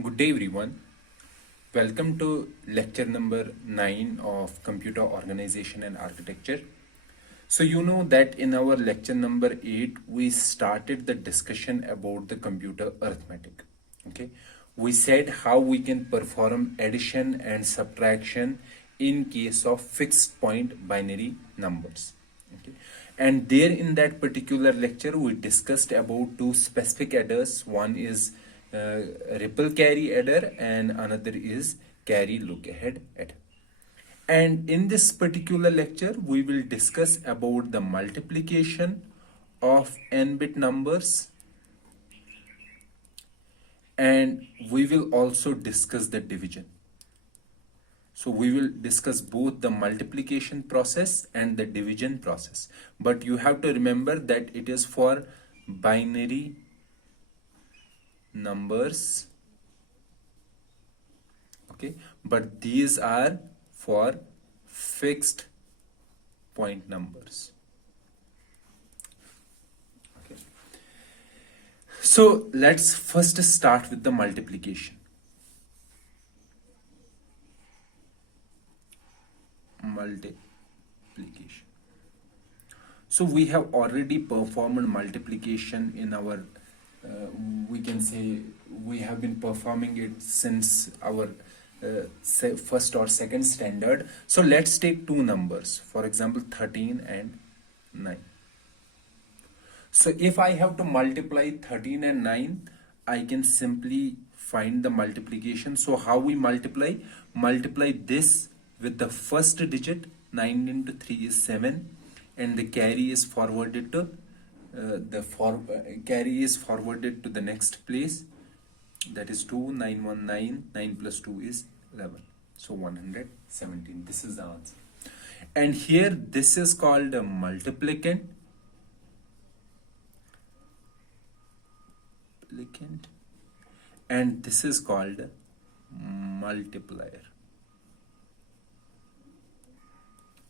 Good day, everyone. Welcome to lecture number 9 of Computer Organization and Architecture. So, you know that in our lecture number 8, we started the discussion about the computer arithmetic. Okay, we said how we can perform addition and subtraction in case of fixed point binary numbers. Okay, and there in that particular lecture, we discussed about two specific adders. One is ripple carry adder and another is carry look ahead adder. And in this particular lecture, we will discuss about the multiplication of n-bit numbers, and we will also discuss the division. So we will discuss both the multiplication process and the division process. But you have to remember that it is for binary numbers. Okay, but these are for fixed point numbers. Okay, so let's first start with the multiplication. So we have already performed multiplication in our we can say we have been performing it since our first or second standard. So let's take two numbers, for example 13 and 9. So if I have to multiply 13 and 9, I can simply find the multiplication. So how we multiply? Multiply this with the first digit. 9 into 3 is 7, and the carry is forwarded to carry is forwarded to the next place, that is 2. 919, 9 plus 2 is 11, so 117. This is the answer. And here this is called a multiplicand, and this is called multiplier.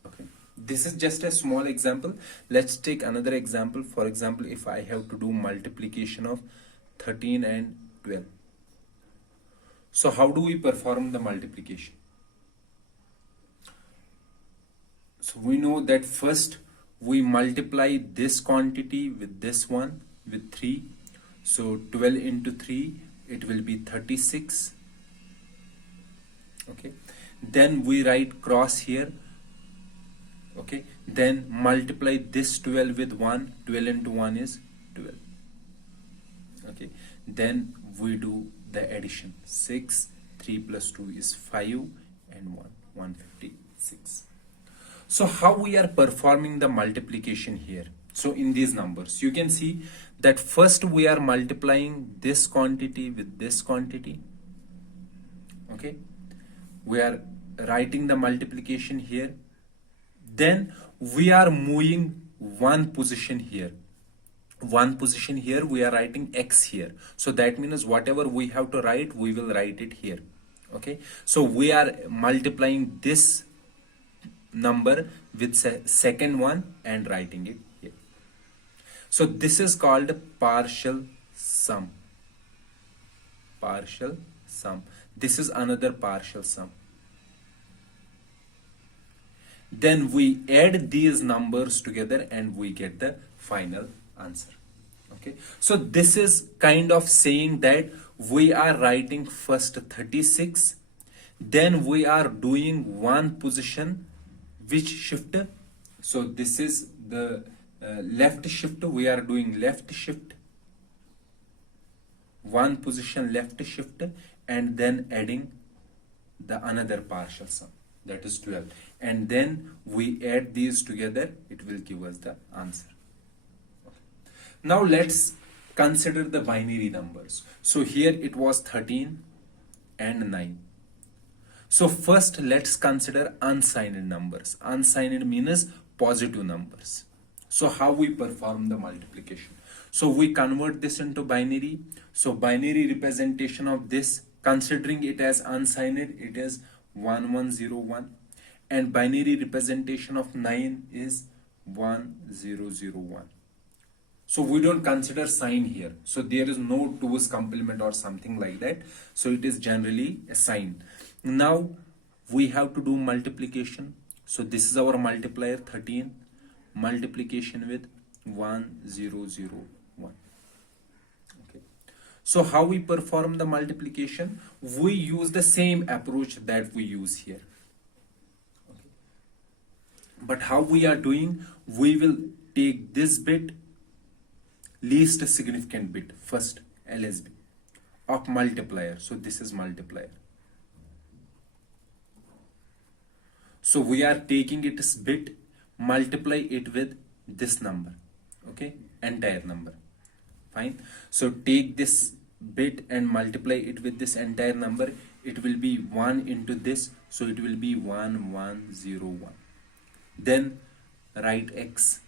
Okay, this is just a small example. Let's take another example. For example, if I have to do multiplication of 13 and 12, so how do we perform the multiplication? So we know that first we multiply this quantity with this one with 3. So 12 into 3, it will be 36. Okay, then we write cross here. Okay, then multiply this 12 with 1. 12 into 1 is 12. Okay, then we do the addition. 6, 3 plus 2 is 5, and 1, 156. So how we are performing the multiplication here? So in these numbers, you can see that first we are multiplying this quantity with this quantity. Okay, we are writing the multiplication here. Then we are moving one position here. One position here, we are writing x here. So that means whatever we have to write, we will write it here. Okay, so we are multiplying this number with second one and writing it here. So this is called partial sum. Partial sum. This is another partial sum. Then we add these numbers together and we get the final answer. Okay, so this is kind of saying that we are writing first 36, then we are doing one position. Which shift? So this is the left shift. We are doing left shift, one position left shift, and then adding the another partial sum, that is 12, and then we add these together, it will give us the answer. Okay. Now let's consider the binary numbers. So here it was 13 and 9. So first let's consider unsigned numbers. Unsigned means positive numbers. So how we perform the multiplication? So we convert this into binary. So binary representation of this, considering it as unsigned, it is 1101, and binary representation of 9 is 1001. So we don't consider sign here. So there is no 2's complement or something like that. So it is generally a sign. Now we have to do multiplication. So this is our multiplier 13. Multiplication with 1 0 0 1. Okay. So how we perform the multiplication? We use the same approach that we use here. Okay. But how we are doing? We will take this bit, least significant bit first, LSB of multiplier. So this is multiplier. So we are taking its bit, multiply it with this number, okay, entire number. Fine. So take this bit and multiply it with this entire number. It will be 1 into this, so it will be 1 1 0 1. Then write x.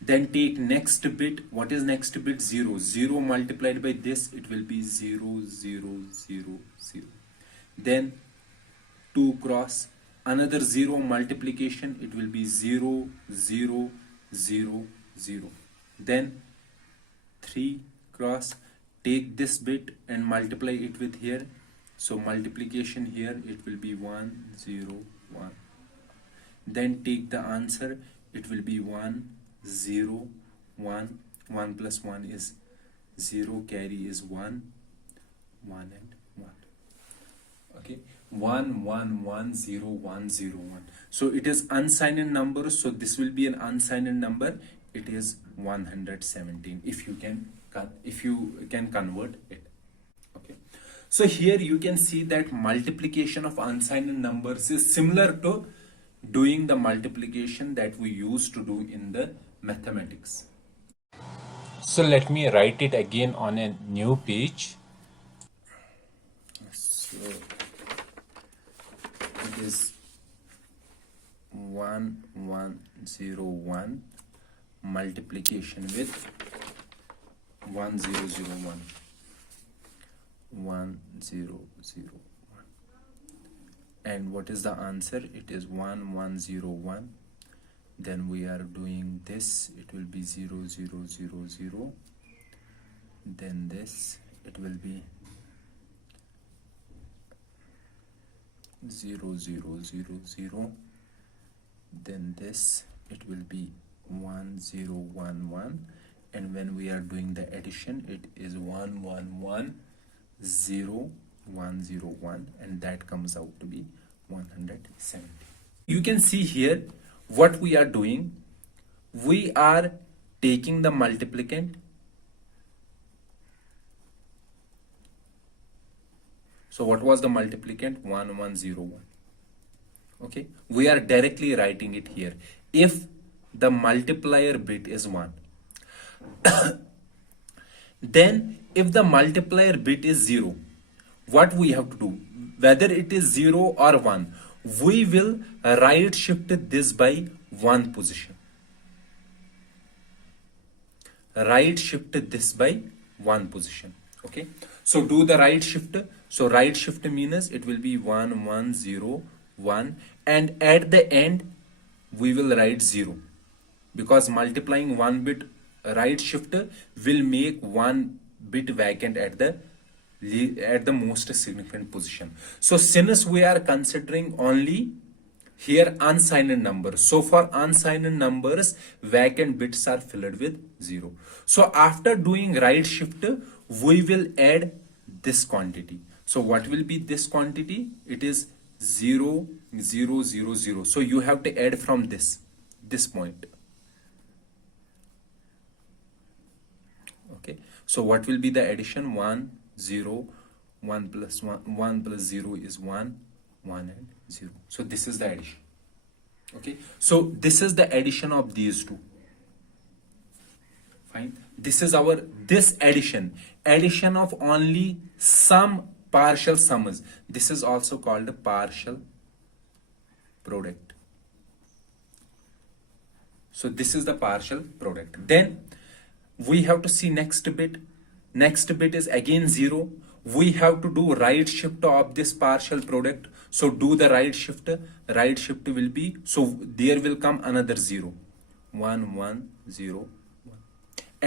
Then take next bit. What is next bit? 0. 0 multiplied by this, it will be 0 0 0 0. Then 2 cross another 0 multiplication, it will be 0 0 0 0. Then 3 cross, take this bit and multiply it with here. So multiplication here, it will be 1 0 1. Then take the answer, it will be 1 0 1. 1 plus 1 is 0, carry is 1 1 and 1. Okay, 1 1 1 0 1 0 1. So it is unsigned number, so this will be an unsigned number. It is 117 if you can convert it. Okay, so here you can see that multiplication of unsigned numbers is similar to doing the multiplication that we used to do in the mathematics. So let me write it again on a new page. So it is 1 1 0 1 multiplication with 1 0 0 1 1 0 0 1. And what is the answer? It is 1 1 0 1. Then we are doing this, it will be 0 0 0 0. Then this, it will be 0 0 0 0. Then this, it will be 1 0 1 1. And when we are doing the addition, it is 1 1 1 0 1 0 1, and that comes out to be 170. You can see here what we are doing. We are taking the multiplicand. So what was the multiplicand? 1 1 0 1. Okay, we are directly writing it here. If the multiplier bit is 1, then if the multiplier bit is 0, what we have to do, whether it is 0 or 1, we will right shift this by 1 position. Right shift this by 1 position. Okay, so do the right shift. So right shift means it will be 1 1 0 1, and at the end we will write 0, because multiplying one bit, right shift will make one bit vacant at the most significant position. So since we are considering only here unsigned numbers, so for unsigned numbers vacant bits are filled with 0. So after doing right shift, we will add this quantity. So what will be this quantity? It is 0 0 0 0. So you have to add from this point. Okay, so what will be the addition? 1 0 1 plus 1 1 plus 0 is 1 1 and 0. So this is the addition. Okay, so this is the addition of these two. Fine, this is our addition of only some partial sums. This is also called a partial product. So this is the partial product. Then we have to see next bit. Next bit is again 0. We have to do right shift of this partial product. So do the right shift. Right shift will be, so there will come another 0. 1 1 0 1.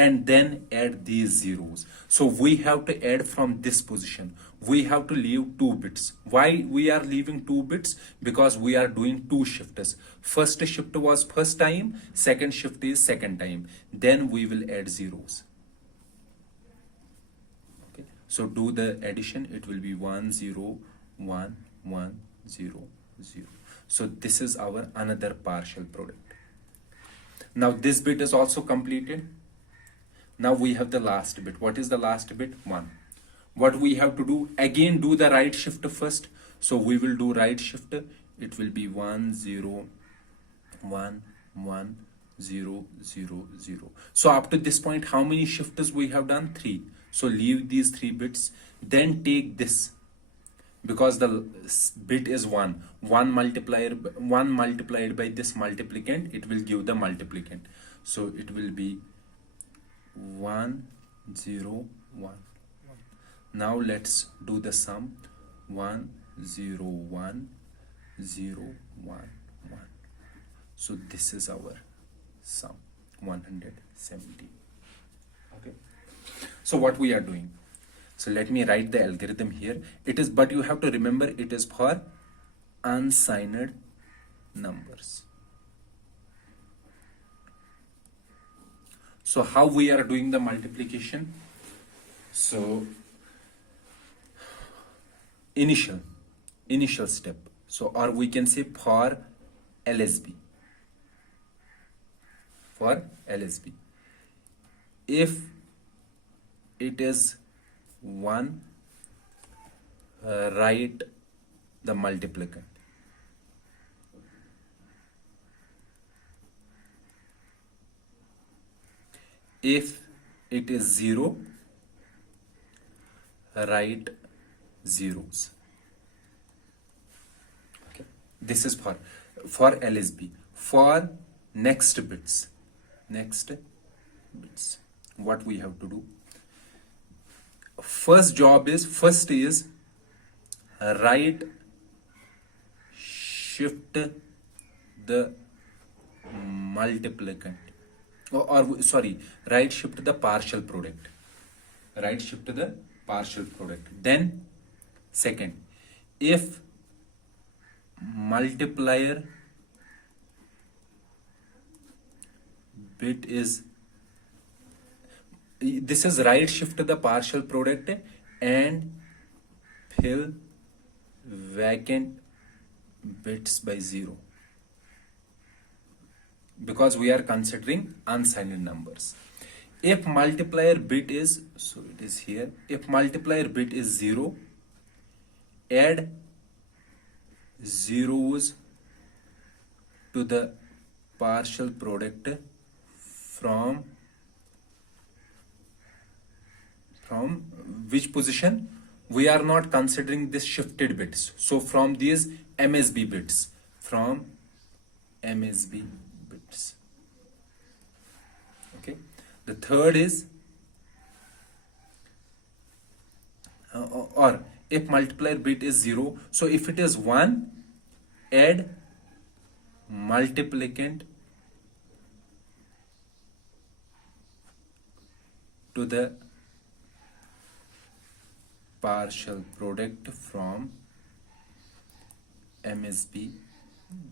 and then add these zeros. So we have to add from this position. We have to leave 2 bits. Why we are leaving 2 bits? Because we are doing 2 shifts. First shift was first time, second shift is second time. Then we will add zeros. Okay, so do the addition. It will be 1 0 1 1 0 0. So this is our another partial product. Now this bit is also completed. Now we have the last bit. What is the last bit? 1. What we have to do? Again do the right shift first. So we will do right shift. It will be 1 0 1 1 0 0 0. So up to this point, how many shifts we have done? 3. So leave these 3 bits. Then take this, because the bit is 1. 1 multiplied by this multiplicand, it will give the multiplicand. So it will be 1 0 1 1. Now let's do the sum. 1 0 1 0 1 1. So this is our sum, 170. Okay, so what we are doing, so let me write the algorithm here. It is, but you have to remember, it is for unsigned numbers. So how we are doing the multiplication? So initial step. So, or we can say for LSB. For LSB, if it is 1, write the multiplicand. If it is 0, write zeros. Okay, this is for LSB. For next bits, what we have to do? First is write shift the multiplicand. Or sorry, right shift the partial product. Right shift the partial product. Then second, if multiplier bit is, this is right shift the partial product and fill vacant bits by 0, because we are considering unsigned numbers. If multiplier bit is, so it is here, if multiplier bit is 0, add zeros to the partial product from which position? We are not considering this shifted bits. So from these MSB bits, from MSB bits. Okay, the third is or if multiplier bit is 0, so if it is 1, add multiplicand to the partial product from MSB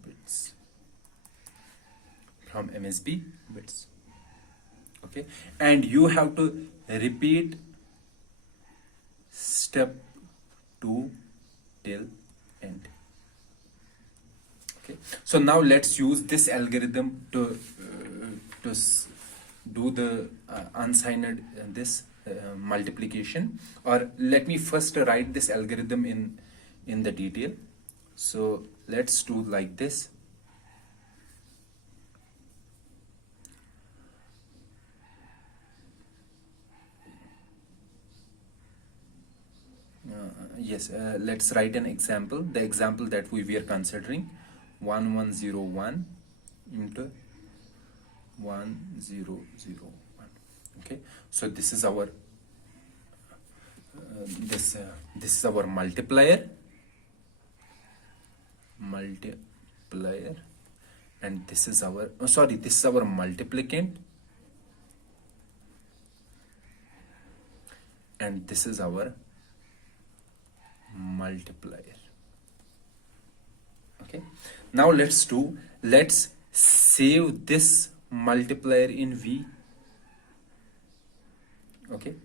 bits. From MSB bits. Okay, and you have to repeat step 2 till end. Okay, so now let's use this algorithm to do the unsigned multiplication. Or let me first write this algorithm in the detail. So let's do like this. Yes, let's write an example. The example that we were considering, 1101 into 1001. Okay, so this is our this is our multiplier, and this is our this is our multiplicand, and this is our multiplier. Okay, now let's save this multiplier in V. Okay,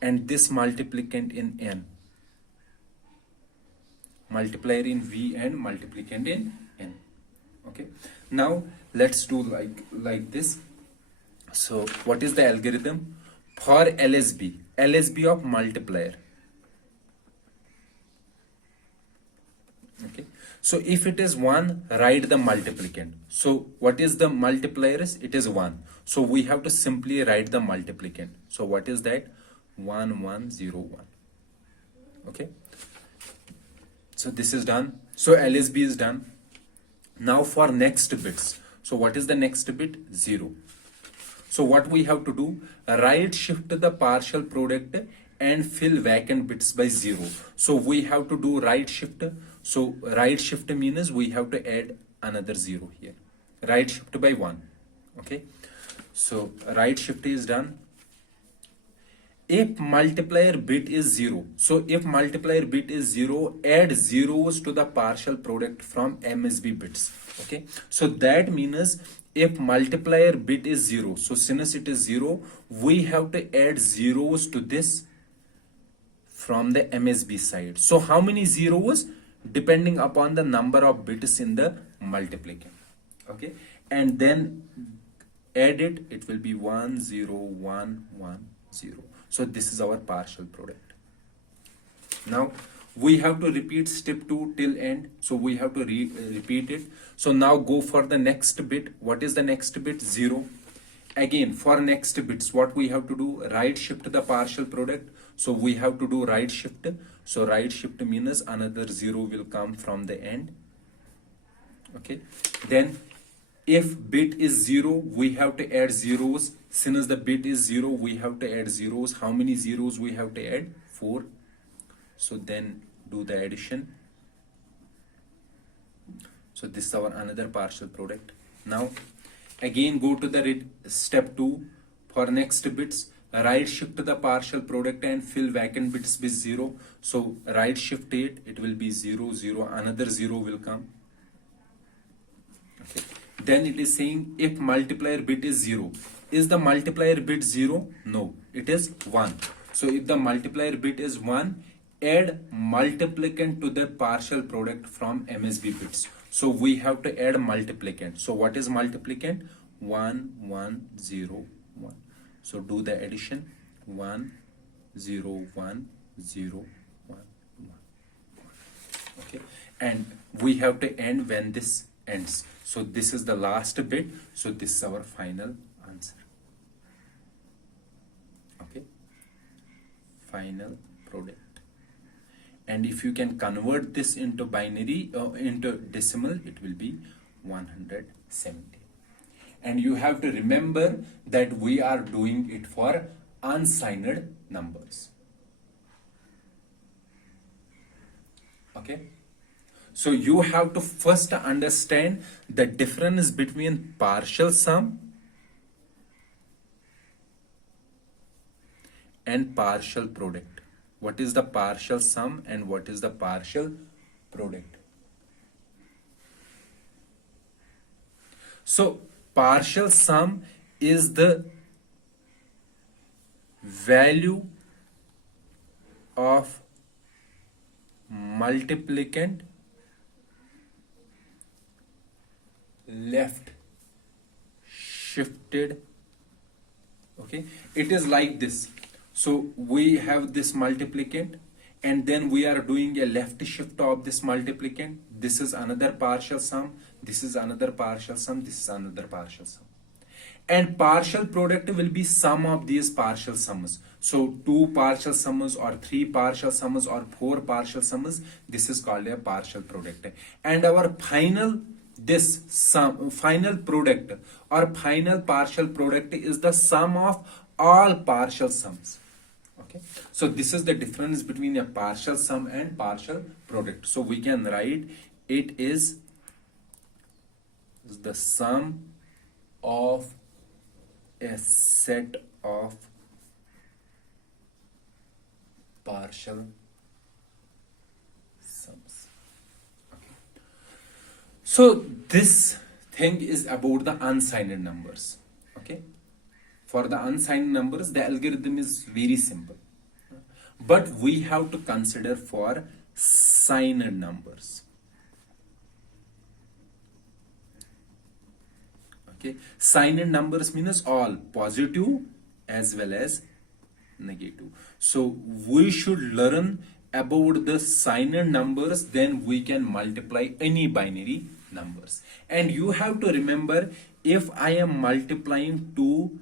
and this multiplicand in N. Multiplier in V and multiplicand in N. Okay, now let's do like this. So what is the algorithm for LSB of multiplier? Okay, so if it is 1, write the multiplicand. So what is the multiplier? It is 1, so we have to simply write the multiplicand. So what is that? 1 1 0 1. Okay, so this is done. So LSB is done. Now for next bits, so what is the next bit? 0. So what we have to do, right shift the partial product and fill vacant bits by 0. So we have to do right shift. So right shift means we have to add another 0 here. Right shift by 1. Okay, so right shift is done. If multiplier bit is 0, so if multiplier bit is 0, add zeros to the partial product from MSB bits. Okay, so that means if multiplier bit is 0, so since it is 0, we have to add zeros to this from the MSB side. So how many zeros? Depending upon the number of bits in the multiplicand. Okay, and then add it, it will be 1 0 1 1 0. So this is our partial product. Now we have to repeat step 2 till end. So we have to repeat it. So now go for the next bit. What is the next bit? 0. Again, for next bits, what we have to do? Right shift the partial product. So we have to do right shift. So right shift means another 0 will come from the end. Okay, then if bit is 0, we have to add zeros. Since the bit is 0, we have to add zeros. How many zeros we have to add? 4. So then do the addition. So this is our another partial product. Now again go to the step 2 for next bits. Right shift the partial product and fill vacant bits with 0. So right shift it will be 0 0. Another 0 will come. Okay. Then it is saying if multiplier bit is 0. Is the multiplier bit 0? No, it is 1. So if the multiplier bit is 1, add multiplicand to the partial product from MSB bits. So we have to add multiplicand. So what is multiplicand? 1 1 0 1. So do the addition. 1 0 1 0 1 1. Okay, and we have to end when this ends. So this is the last bit. So this is our final answer. Okay, final product. And if you can convert this into binary into decimal, it will be 170. And you have to remember that we are doing it for unsigned numbers. Okay, so you have to first understand the difference between partial sum and partial product. What is the partial sum and what is the partial product? So partial sum is the value of multiplicand left shifted. Okay, it is like this. So we have this multiplicand and then we are doing a left shift of this multiplicand. This is another partial sum, this is another partial sum, this is another partial sum. And partial product will be sum of these partial sums. So 2 partial sums or 3 partial sums or 4 partial sums, this is called a partial product. And our final this sum, final product or final partial product is the sum of all partial sums. Okay, so this is the difference between a partial sum and partial product. So we can write it is the sum of a set of partial sums. Okay. So this thing is about the unsigned numbers. Okay. For the unsigned numbers, the algorithm is very simple. But we have to consider for signed numbers. Okay, signed numbers means all positive as well as negative. So we should learn about the signed numbers, then we can multiply any binary numbers. And you have to remember, if I am multiplying two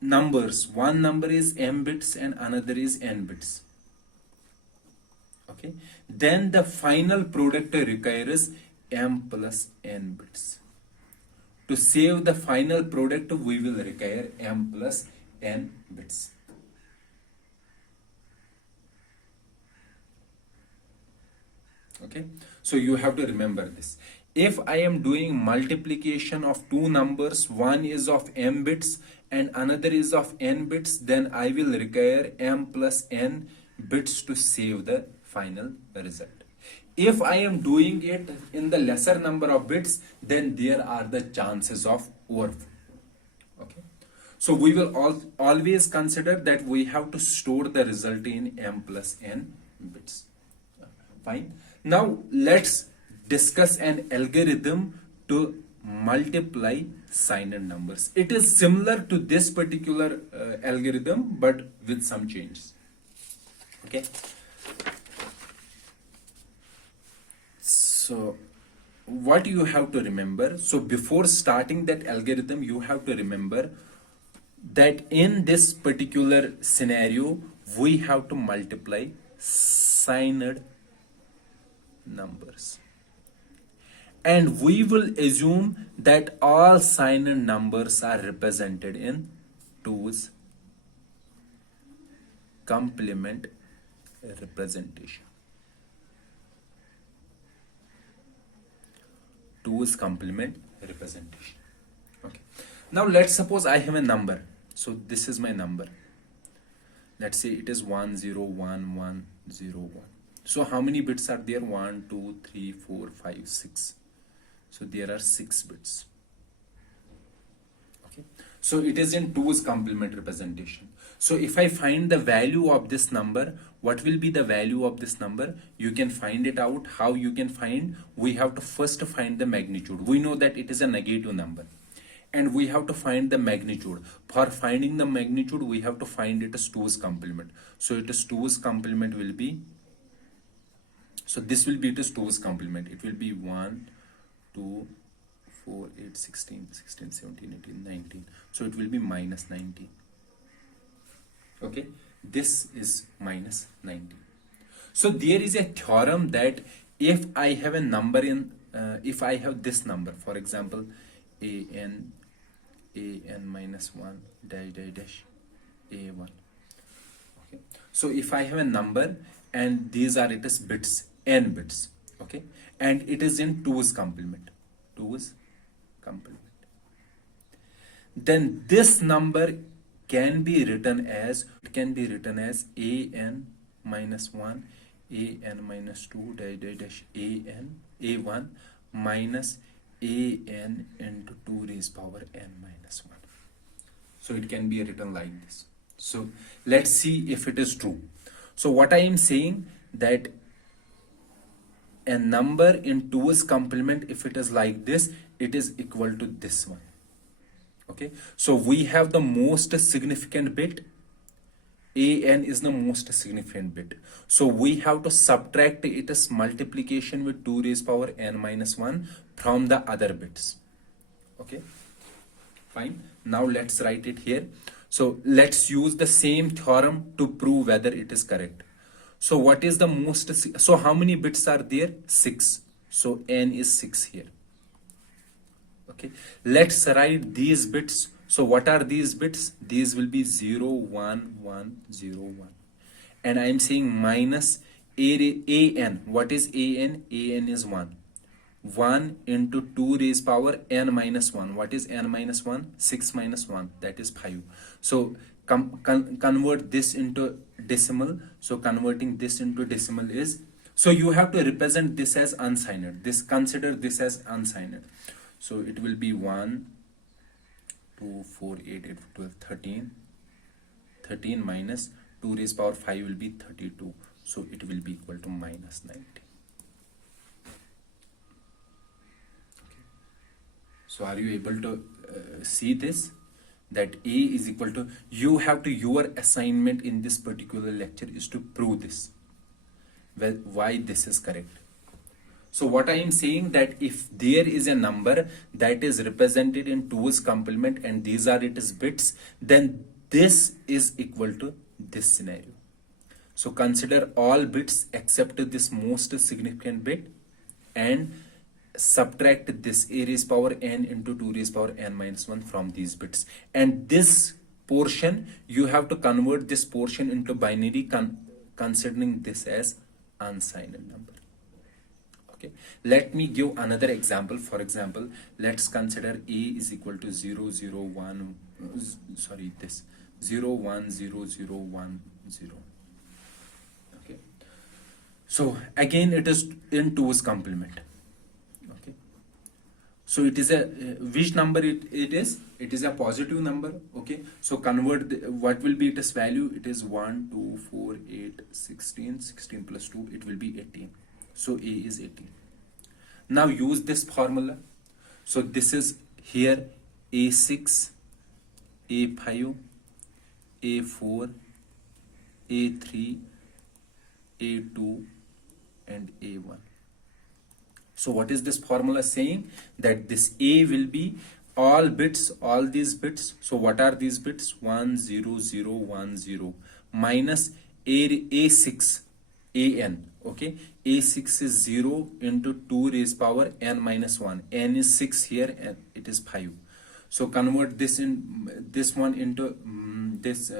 numbers, one number is m bits and another is n bits, okay, then the final product requires m plus n bits. To save the final product, we will require m plus n bits. Okay, so you have to remember this. If I am doing multiplication of two numbers, one is of m bits and another is of n bits, then I will require m plus n bits to save the final result. If I am doing it in the lesser number of bits, then there are the chances of overflow. Okay, so we will always consider that we have to store the result in m plus n bits. Fine. Now let's discuss an algorithm to multiply signed numbers. It is similar to this particular algorithm, but with some changes. Okay. So what you have to remember, so before starting that algorithm, you have to remember that in this particular scenario, we have to multiply signed numbers. And we will assume that all signed numbers are represented in 2's complement representation. 2's complement representation. Okay. Now let's suppose I have a number. So this is my number. Let's say it is 101101. So how many bits are there? 1, 2, 3, 4, 5, 6. So there are 6 bits. Okay. So it is in 2's complement representation. So if I find the value of this number, what will be the value of this number? You can find it out. How you can find? We have to first find the magnitude. We know that it is a negative number. And we have to find the magnitude. For finding the magnitude, we have to find it as 2's complement. So it is 2's complement will be, so this will be it is 2's complement. It will be 1, 2, 4, 8, 16, 17, 18, 19. So it will be minus 19. Okay, this is minus 19. So there is a theorem that if I have a number in, if I have this number, for example, an minus 1 dash dash dash a1. Okay, so if I have a number and these are it is bits, n bits, okay, and it is in 2's complement, 2's complement, then this number can be written as, an minus 1, an minus 2 dash dash dash a1 minus an into 2 raised power n minus 1. So it can be written like this. So let's see if it is true. So what I am saying, that a number in 2's complement, if it is like this, it is equal to this one. Okay, so we have the most significant bit. An is the most significant bit. So we have to subtract its multiplication with 2 raised power n minus 1 from the other bits. Okay, fine. Now let's write it here. So let's use the same theorem to prove whether it is correct. So what is the most, so how many bits are there? 6. So n is 6 here. Okay, let's write these bits. So what are these bits? These will be 0, 1, 1, 0, 1. And I am saying minus an. What is an? An is 1. 1 into 2 raised power n minus 1. What is n minus 1? 6 minus 1, that is 5. So convert this into decimal. So converting this into decimal is, so you have to represent this as unsigned. Consider this as unsigned. So it will be 1, 2, 4, 8, 8, 12, 13. 13 minus 2 raised power 5 will be 32. So it will be equal to minus 90. So are you able to see this? That A is equal to, you have to, your assignment in this particular lecture is to prove this, well, why this is correct. So what I am saying, that if there is a number that is represented in 2's complement and these are its bits, then this is equal to this scenario. So consider all bits except this most significant bit and subtract this a raised power n into 2 raised power n minus 1 from these bits. And this portion, you have to convert this portion into binary, considering this as unsigned number. Okay, let me give another example. For example, let's consider a is equal to 0, 0, 1, sorry, this 0, 1, 0, 0, 1, 0. Okay, so again it is in 2's complement. Okay, so it is a which number it is? It is a positive number. Okay, so convert what will be its value? It is 1, 2, 4, 8, 16. 16 plus 2, it will be 18. So a is 18. Now use this formula. So this is here a6, a5, a4, a3, a2, and a1. So what is this formula saying? That this a will be all bits, all these bits. So what are these bits? 1, 0, 0, 1, 0 minus a6, an. Okay, a6 is 0 into 2 raised power n minus 1. N is 6 here and it is 5. So convert this one into this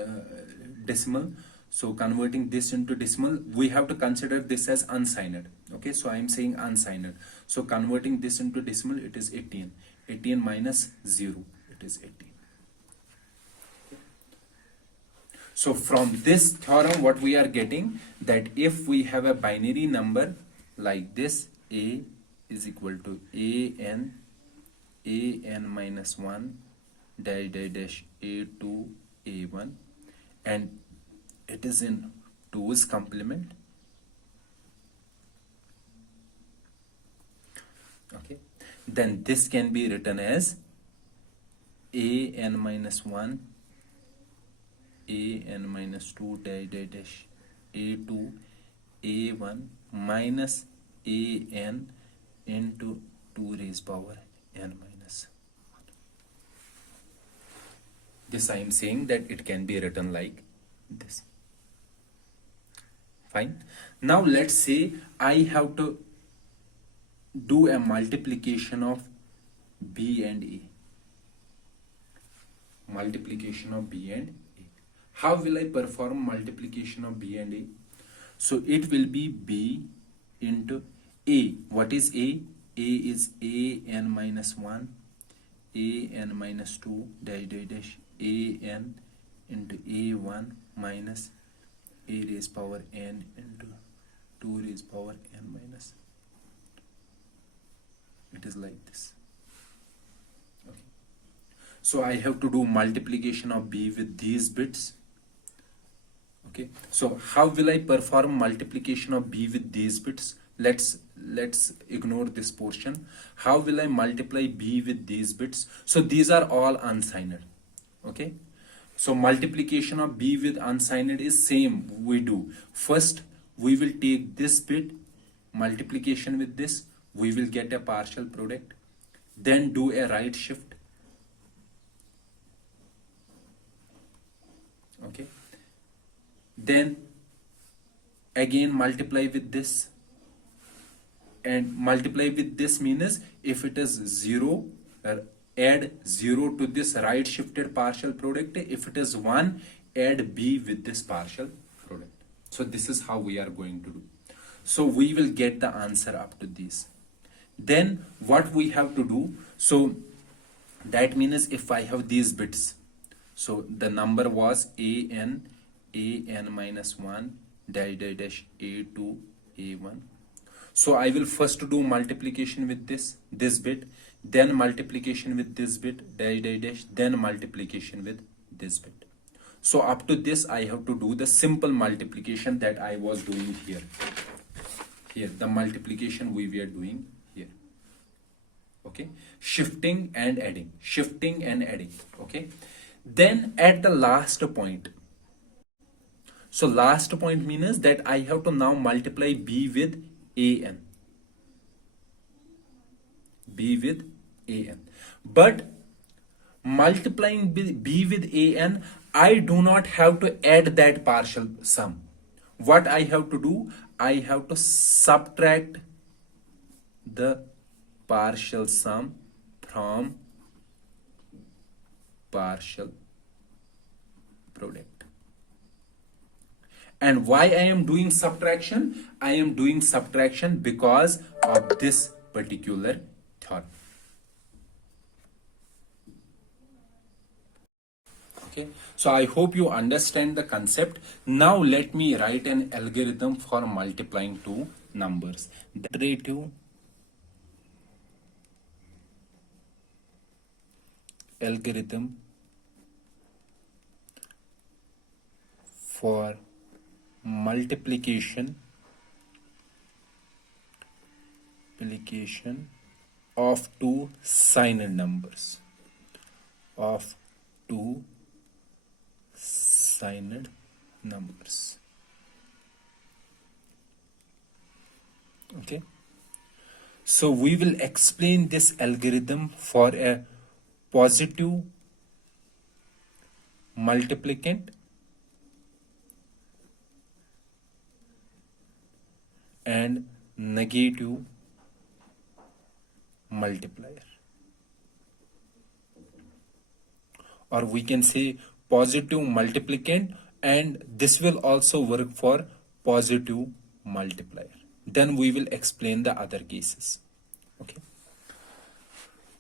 decimal. So converting this into decimal, we have to consider this as unsigned. Okay, so I am saying unsigned. So converting this into decimal, it is 18. 18 minus 0, it is 18. So from this theorem, what we are getting, that if we have a binary number like this, a is equal to an minus 1 dash dash dash a2 a1, and it is in 2's complement. Okay, then this can be written as an minus 1 an minus 2 dash dash dash a2 a1 minus an into 2 raised power n minus 1. This I am saying that it can be written like this. Fine. Now let's say I have to do a multiplication of b and a. Multiplication of b and a. How will I perform multiplication of b and a? So it will be b into a. What is a? A is an minus 1, an minus 2 dash dash dash an into a1 minus a raised power n into 2 raised power n minus. It is like this. Okay. So I have to do multiplication of b with these bits. Okay, so how will I perform multiplication of b with these bits? Let's ignore this portion. How will I multiply b with these bits? So these are all unsigned. Okay, so multiplication of b with unsigned is same we do. First we will take this bit, multiplication with this, we will get a partial product, then do a right shift. Okay, then again multiply with this, and multiply with this means if it is 0, add 0 to this right shifted partial product. If it is 1, add b with this partial product. So this is how we are going to do. So we will get the answer up to this. Then what we have to do, so that means if I have these bits, so the number was an minus 1 dash dash dash a2 a1. So I will first do multiplication with this bit, then multiplication with this bit dash dash dash, then multiplication with this bit. So up to this I have to do the simple multiplication that I was doing here. Here the multiplication we were doing here. Okay, shifting and adding, shifting and adding. Okay, then at the last point, so last point means that I have to now multiply b with an, b with an. But multiplying b with an, I do not have to add that partial sum. What I have to do, I have to subtract the partial sum from partial product. And why I am doing subtraction? I am doing subtraction because of this particular theorem. Okay, so I hope you understand the concept. Now let me write an algorithm for multiplying two numbers. The iterative algorithm for multiplication of two signed numbers, of two signed numbers. Okay, so we will explain this algorithm for a positive multiplicand and negative multiplier, or we can say positive multiplicand, and this will also work for positive multiplier. Then we will explain the other cases. Okay,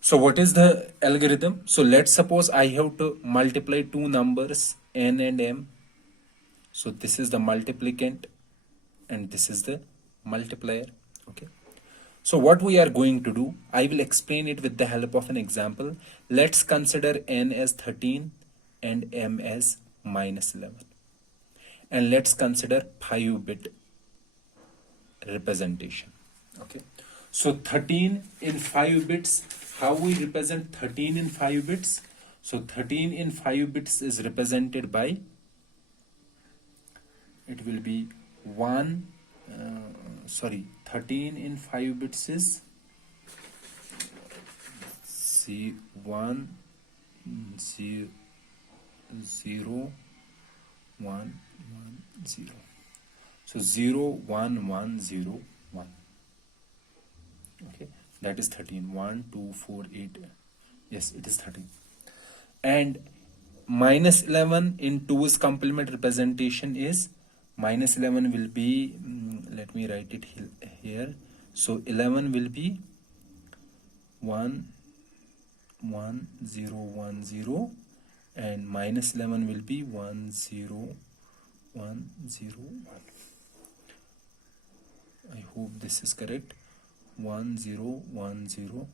so what is the algorithm? So let's suppose I have to multiply two numbers n and m. So this is the multiplicand and this is the multiplier. Okay, so what we are going to do, I will explain it with the help of an example. Let's consider n as 13 and m as minus 11, and let's consider 5-bit representation. Okay, so 13 in 5 bits, how we represent 13 in 5 bits? So 13 in 5 bits is represented by, it will be 13 in 5 bits is C1 0 0 1 1 0. So 0 1 1 0 1. Okay, that is 13. 1 2 4 8. Yes, it is 13. And minus 11 in 2's complement representation is, minus 11 will be, let me write it here. So 11 will be 1 1 0 1 0, and minus 11 will be 1 0 1 0 1. I hope this is correct. 1 0 1 0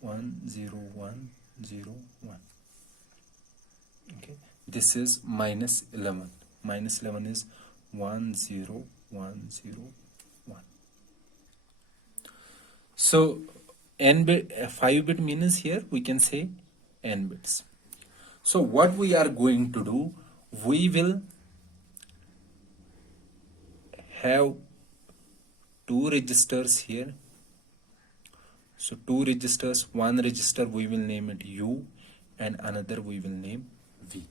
1 0 1 0 1. Okay, this is minus 11. Minus 11 is 1 0 1 0 1. So n bit 5-bit means here we can say n bits. So what we are going to do, we will have two registers here. So two registers, one register we will name it U and another we will name V.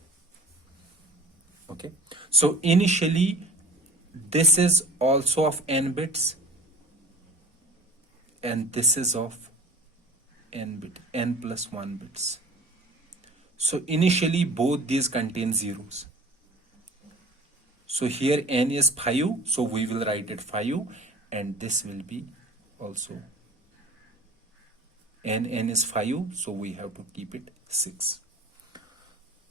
Okay, so initially this is also of n bits and this is of n plus 1 bits. So initially both these contain zeros. So here n is 5, so we will write it 5, and this will be also n is 5, so we have to keep it 6.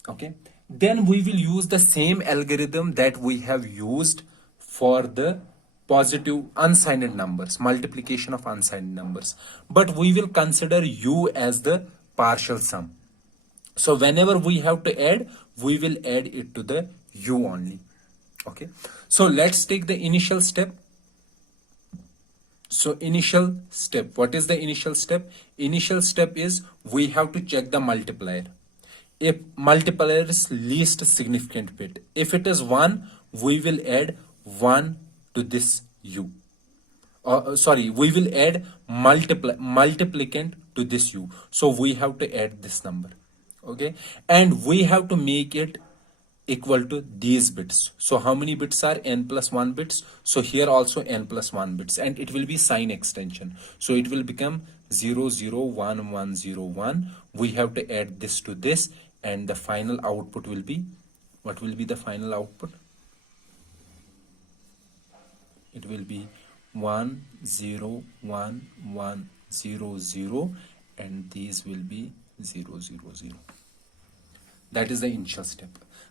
Okay, then we will use the same algorithm that we have used for the positive unsigned numbers, multiplication of unsigned numbers, but we will consider u as the partial sum. So whenever we have to add, we will add it to the u only. Okay, so let's take the initial step. So initial step, what is the initial step? Initial step is we have to check the multiplier. If multiplier is least significant bit, if it is 1, we will add 1 to this u. Sorry, we will add multiplicand to this u. So we have to add this number. Okay, and we have to make it equal to these bits. So how many bits are n plus 1 bits? So here also n plus 1 bits, and it will be sign extension. So it will become 0 0 1 1 0 1. We have to add this to this, and the final output will be, what will be the final output? It will be 1 0 1 1 0 0, and these will be 0 0 0. That is the initial step.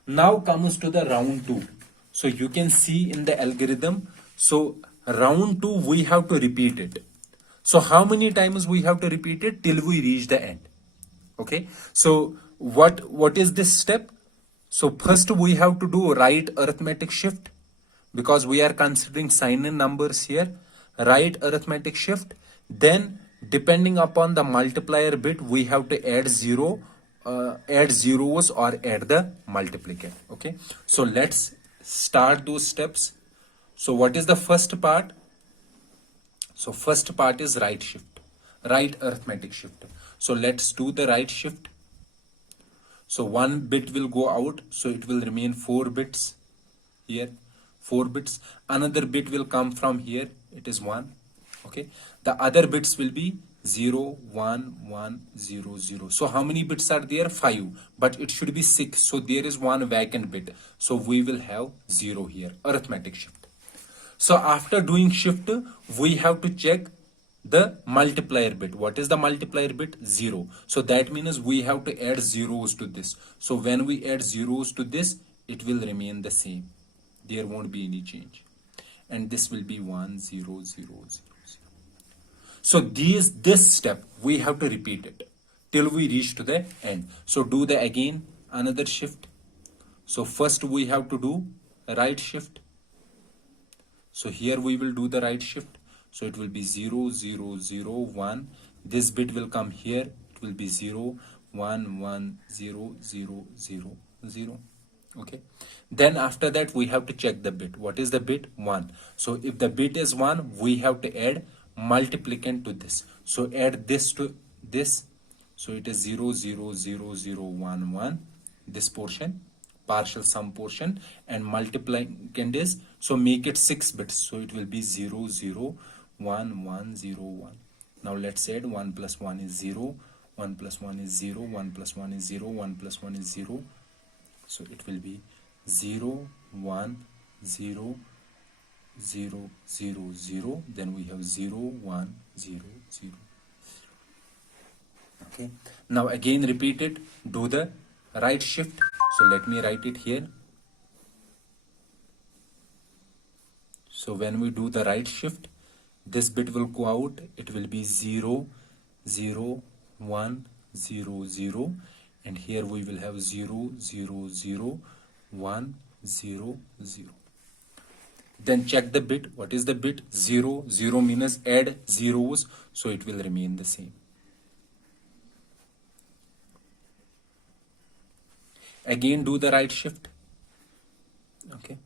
Now comes to the round 2. So you can see in the algorithm, so round 2 we have to repeat it. So how many times we have to repeat it till we reach the end? Okay, so what is this step? So first we have to do right arithmetic shift, because we are considering sign-in numbers here. Right arithmetic shift, then depending upon the multiplier bit, we have to add add zeros or add the multiplicand. Okay, so let's start those steps. So what is the first part? So first part is right shift, right arithmetic shift. So let's do the right shift. So 1 bit will go out, so it will remain 4 bits here, 4 bits. Another bit will come from here, it is 1. Okay, the other bits will be 0 1 1 0 0. So how many bits are there? 5, but it should be 6, so there is one vacant bit, so we will have 0 here. Arithmetic shift. So after doing shift, we have to check the multiplier bit. What is the multiplier bit? 0. So that means we have to add zeros to this. So when we add zeros to this, it will remain the same, there won't be any change, and this will be 1 0 0 0. So this step we have to repeat it till we reach to the end. So do the again another shift. So first we have to do a right shift. So here we will do the right shift. So it will be 0 0 0 1. This bit will come here. It will be 0 1 1 0 0 0 0. Okay. Then after that we have to check the bit. What is the bit? 1. So if the bit is 1, we have to add multiplicand to this. So add this to this. So it is 0 0 0 0 1 1. This portion, partial sum portion, and multiplicand is, so make it 6 bits. So it will be 0 0 1 1 0 1. Now let's add 1 plus 1 is 0, 1 plus 1 is 0, 1 plus 1 is 0, 1 plus 1 is 0. So it will be 0 1 0 0 0 0. Then we have 0 1 0 0. Okay. Now again repeat it. Do the right shift. So let me write it here. So when we do the right shift, this bit will go out. It will be 0 0 1 0 0, and here we will have 0 0 0 1 0 0. Then check the bit. What is the bit? 0 0 means add zeros, so it will remain the same. Again do the right shift. Okay.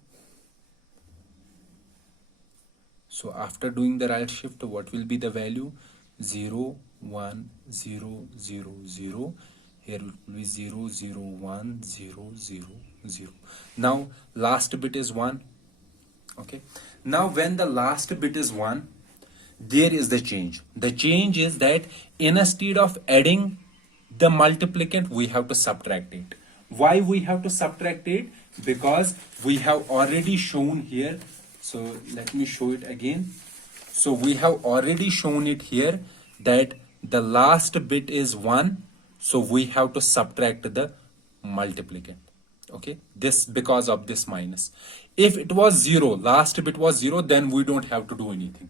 So after doing the right shift, what will be the value? 0 1 0 0 0. Here it will be 0 0 1 0 0 0. Now last bit is 1. Okay. Now when the last bit is 1, there is the change. The change is that instead of adding the multiplicand, we have to subtract it. Why we have to subtract it? Because we have already shown here. So let me show it again. So we have already shown it here that the last bit is 1, so we have to subtract the multiplicand. Okay, this because of this minus. If it was 0, last bit was 0, then we don't have to do anything,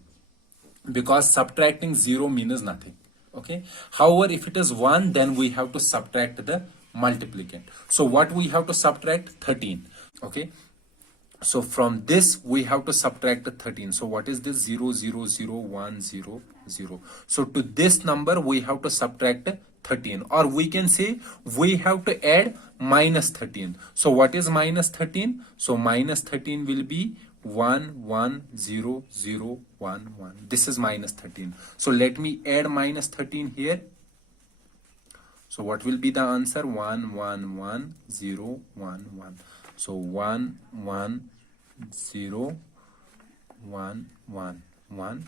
because subtracting 0 means nothing. Okay, however, if it is 1, then we have to subtract the multiplicand. So what we have to subtract? 13. Okay, so from this we have to subtract the 13. So what is this? 0 0 0 1 0 0. So to this number we have to subtract 13, or we can say we have to add minus 13. So what is minus 13? So minus 13 will be 1 1 0 0 1 1. This is minus 13. So let me add minus 13 here. So what will be the answer? 1 1 1 0 1 1. So 1 1 0 1 1 1.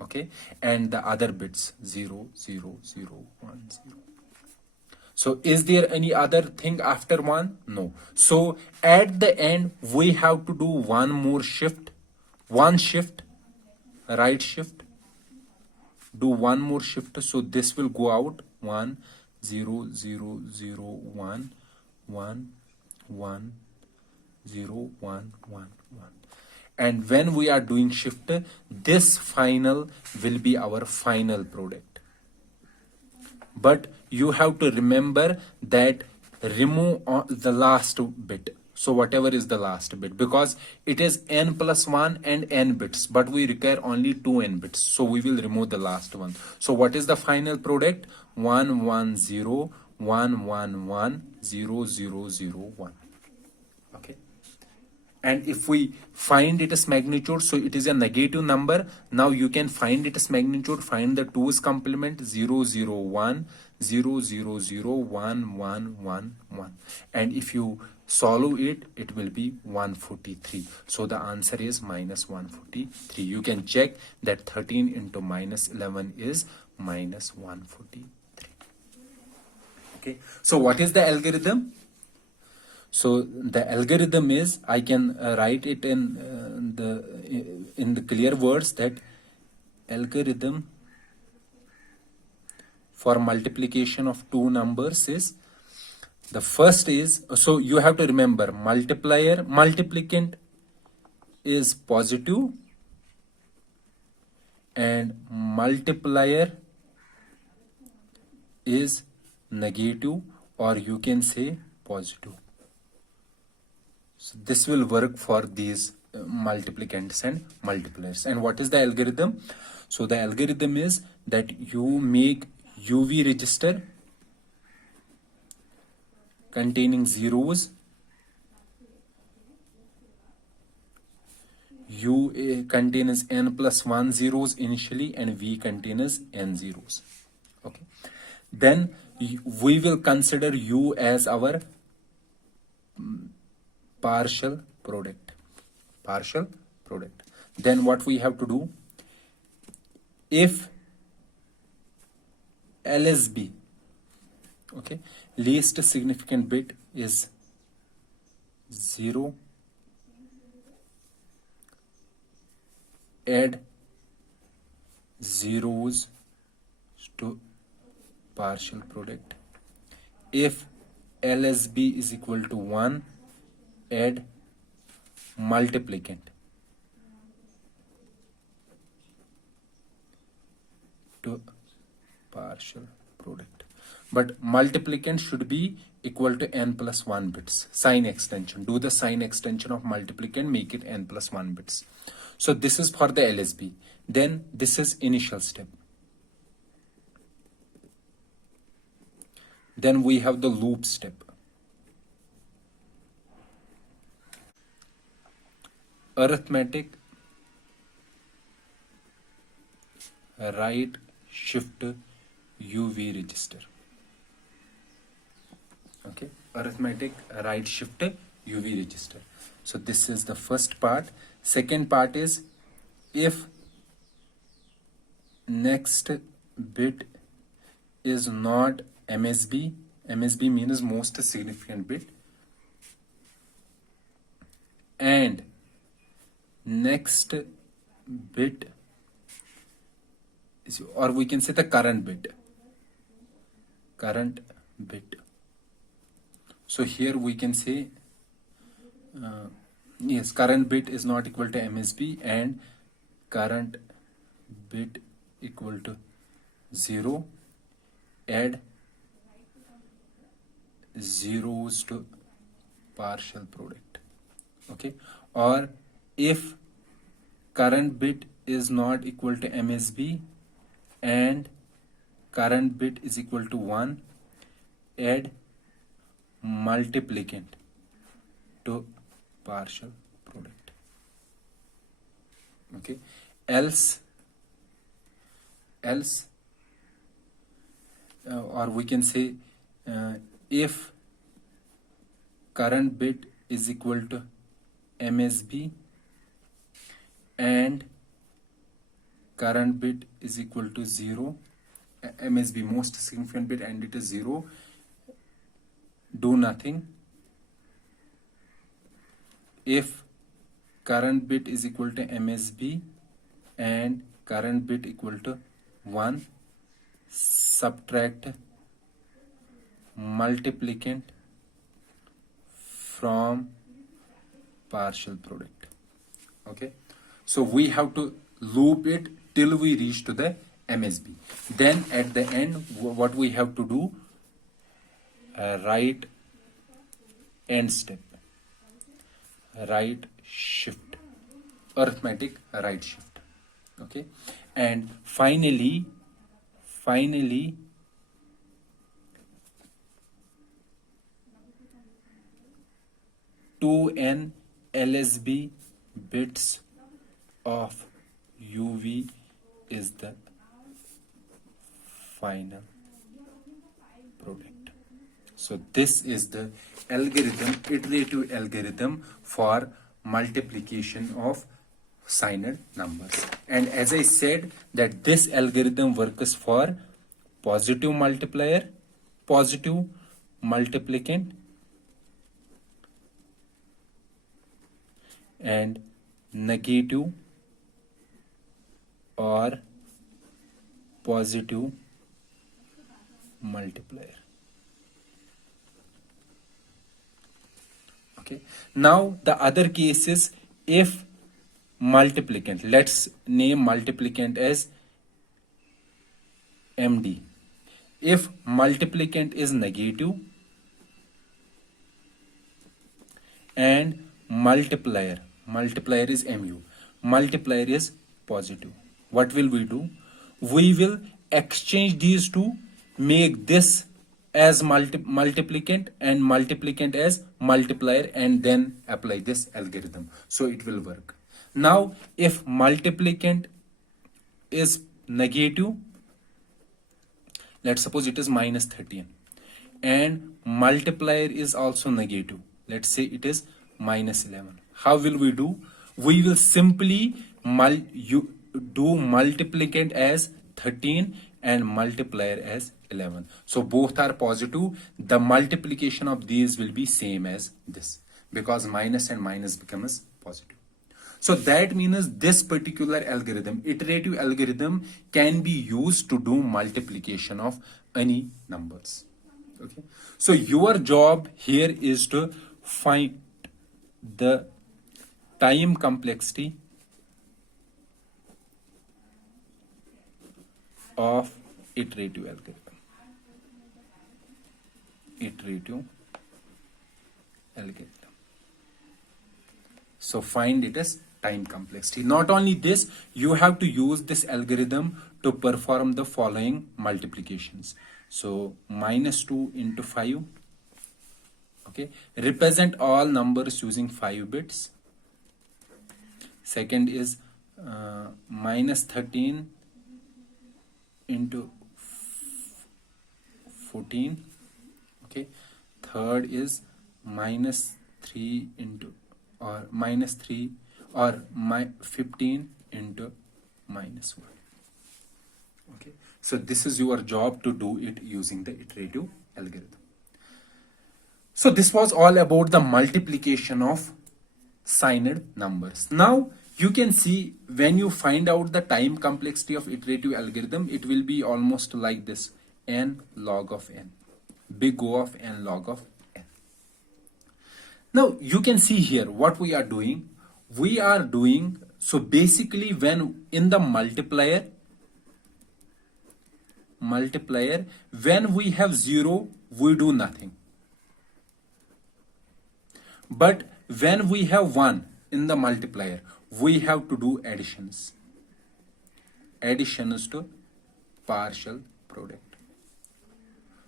Okay, and the other bits 0 0 0 1 0. So is there any other thing after 1? No. So at the end we have to do one more shift, one shift, right shift, do one more shift. So this will go out 1 0 0 0 1 1 1 0 1 1 1. And when we are doing shift, this final will be our final product. But you have to remember that remove the last bit. So whatever is the last bit, because it is n plus 1 and n bits, but we require only 2 n bits. So we will remove the last one. So what is the final product? 1 1 0 1 1 1 0 0 0 1. Okay. And if we find its magnitude, so it is a negative number. Now you can find its magnitude, find the 2's complement, 0 0 1 0 0 0 1 1 1 1. And if you solve it, it will be 143. So the answer is minus 143. You can check that 13 into minus 11 is minus 143. Okay. So what is the algorithm? So the algorithm is, I can write it in the clear words, that algorithm for multiplication of two numbers is, the first is, so you have to remember, multiplicand is positive and multiplier is negative, or you can say positive. So this will work for these multiplicands and multipliers. And what is the algorithm? So the algorithm is that you make UV register containing zeros, U contains n plus 1 zeros initially, and V contains n zeros. Okay. Then we will consider U as our partial product. Then what we have to do, if LSB, okay, least significant bit is 0, add zeros to partial product. If LSB is equal to 1, add multiplicand to partial product. But multiplicand should be equal to n plus 1 bits. Sign extension. Do the sign extension of multiplicand, make it n plus 1 bits. So this is for the LSB. Then this is initial step. Then we have the loop step. Arithmetic, write shift UV register. Okay, arithmetic, write shift UV register. So this is the first part. Second part is, if next bit is not MSB, MSB means most significant bit, and next bit or we can say the current bit. Current bit. So here we can say, yes, current bit is not equal to MSB and current bit equal to 0. Add zeros to partial product. Okay, or if current bit is not equal to MSB and current bit is equal to 1, add multiplicand to partial product. Okay, else or we can say if current bit is equal to MSB and current bit is equal to 0, MSB most significant bit and it is 0, do nothing. If current bit is equal to MSB and current bit equal to 1, subtract multiplicand from partial product. Okay, so we have to loop it till we reach to the MSB. Then at the end, what we have to do, right end step, right shift, arithmetic right shift. Okay, and finally two n LSB bits of UV is the final product. So this is the algorithm, iterative algorithm for multiplication of signed numbers. And as I said that this algorithm works for positive multiplier, positive multiplicand, and negative or positive multiplier. Okay, now the other case is if multiplicand, let's name multiplicand as MD. If multiplicand is negative and multiplier is MU, multiplier is positive, what will we do? We will exchange these two, make this as multiplicand and multiplicand as multiplier, and then apply this algorithm, so it will work. Now if multiplicand is negative, let's suppose it is minus 13, and multiplier is also negative, let's say it is minus 11. How will we do? We will simply do multiplicand as 13 and multiplier as 11. So both are positive. The multiplication of these will be same as this, because minus and minus becomes positive. So that means this particular algorithm, iterative algorithm, can be used to do multiplication of any numbers. Okay. So your job here is to find the time complexity of iterative algorithm. So find it as time complexity. Not only this, you have to use this algorithm to perform the following multiplications. So minus 2 into 5. Okay, represent all numbers using 5 bits. Second is minus 13 into 14. Okay, third is minus 3 into or minus 3 or 15 into minus 1. Okay, so this is your job to do it using the iterative algorithm. So this was all about the multiplication of signed numbers. Now you can see when you find out the time complexity of iterative algorithm, it will be almost like this: n log of n, big O of n log of n. Now you can see here what we are doing. We are doing, so basically when in the multiplier, when we have 0, we do nothing. But when we have 1 in the multiplier, we have to do additions. Additions to partial product.